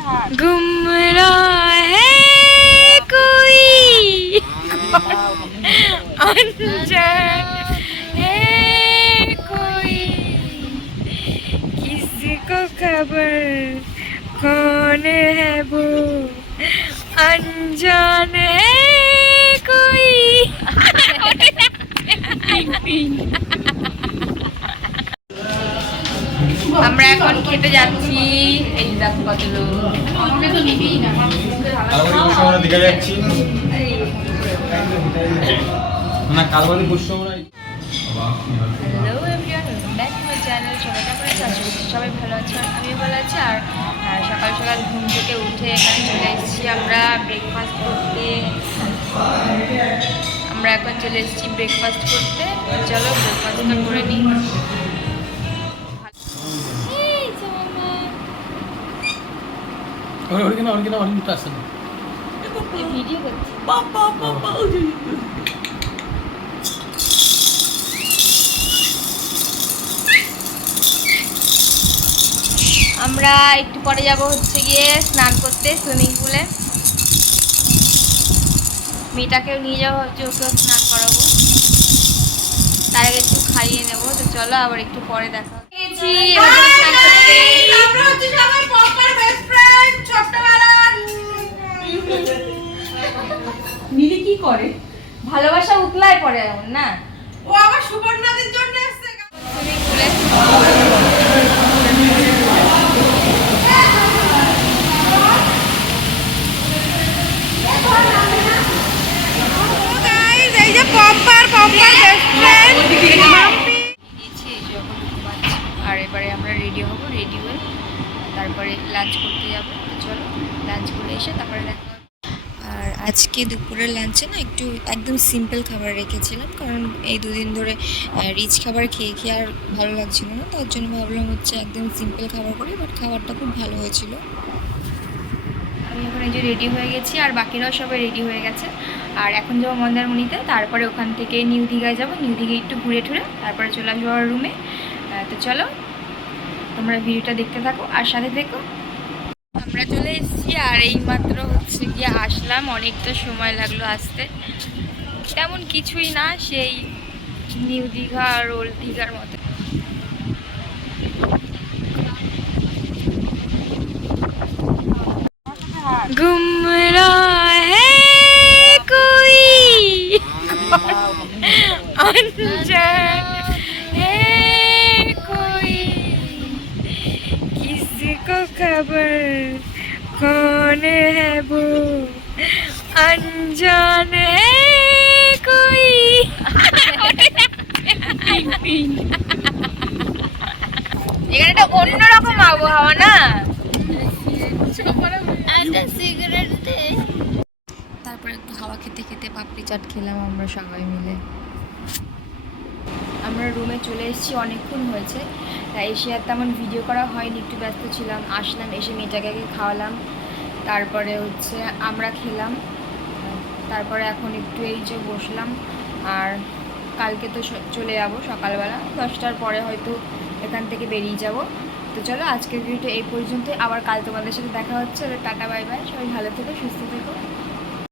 घूम रहा है कोई अनजान है कोई किसको खबर कौन है वो अनजान है कोई আমরা এখন খেতে যাচ্ছি। এই দেখো কত লোক। Hello everyone, welcome back to my channel. সবাই কেমন আছো? আশা করছি সবাই ভালো আছে, আর আমিও ভালো আছি। আর সকাল সকাল ঘুম থেকে উঠে এখানে চলে এসেছি আমরা ব্রেকফাস্ট করতে। আমরা এখন চলে এসেছি ব্রেকফাস্ট করতে। চলো ব্রেকফাস্টটা করে নিই। ভিডিও করছি। আমরা একটু পরে যাব হচ্ছে গিয়ে স্নান করতে সুইমিং পুলে। মেয়েটাকেও নিয়ে যাবো, হচ্ছে ওকেও স্নান করাবো, তার আগে একটু খাইয়ে নেবো। তো চলো আবার একটু পরে দেখা গেছি। মিলি কি করে? ভালোবাসা উতলায় পড়ে এমন না? ও আবার সুবর্ণাদের জন্য এসেছে সুইমিং পুলে। আর এবারে আমরা রেডি হব, রেডি হয়ে তারপরে লাঞ্চ করতে যাবো। চলো লাঞ্চ করে এসে তারপরে দেখা। আর আজকে দুপুরের লাঞ্চে না একটু একদম সিম্পল খাবার রেখেছিলাম, কারণ এই দুদিন ধরে রিচ খাবার খেয়ে খেয়ে আর ভালো লাগছিল না, তার জন্য ভাবলাম হচ্ছে একদম সিম্পল খাবার করি। বাট খাবারটা খুব ভালো হয়েছিল। আমি এখন এই যে রেডি হয়ে গেছি, আর বাকিরাও সবাই রেডি হয়ে গেছে। আর এখন যাবো মন্দারমণিতে, তারপরে ওখান থেকে নিউ দীঘায় যাবো। নিউ দীঘায় একটু ঘুরে ঠুরে তারপরে চলে আসবো আমার রুমে। তো চলো তোমরা ভিডিওটা দেখতে থাকো আর সাথে দেখো। আমরা চলে এসেছি, আর এইমাত্র হচ্ছে গিয়ে আসলাম। অনেকটা সময় লাগলো আসতে, তেমন কিছুই না, সেই নিউ দীঘা আর ওল্ড দীঘার মতো। घूम रहा है कोई अनजान है कोई किसको खबर कौन है वो अनजान है कोई। এখানে একটা অন্যরকম আবহাওয়া না? তারপরে একটু হাওয়া খেতে খেতে পাপড়ি চাট খেলাম আমরা সবাই মিলে। আমরা রুমে চলে এসেছি, অনেকক্ষণ হয়েছে, তাই এসে আর তেমন ভিডিও করা হয়নি, একটু ব্যস্ত ছিলাম। আসলাম, এসে মেয়েটাকে খাওয়ালাম, তারপরে হচ্ছে আমরা খেলাম, তারপরে এখন একটু এই যে বসলাম। আর কালকে তো চলে যাব সকালবেলা 10টার পরে, হয়তো এখান থেকে বেরিয়ে যাব। তো চলো আজকের ভিডিওটা এই পর্যন্তই, আবার কাল তোমাদের সাথে দেখা হচ্ছে। টাটা বাই বাই, সবাই ভালো থেকো, সুস্থ থেকো।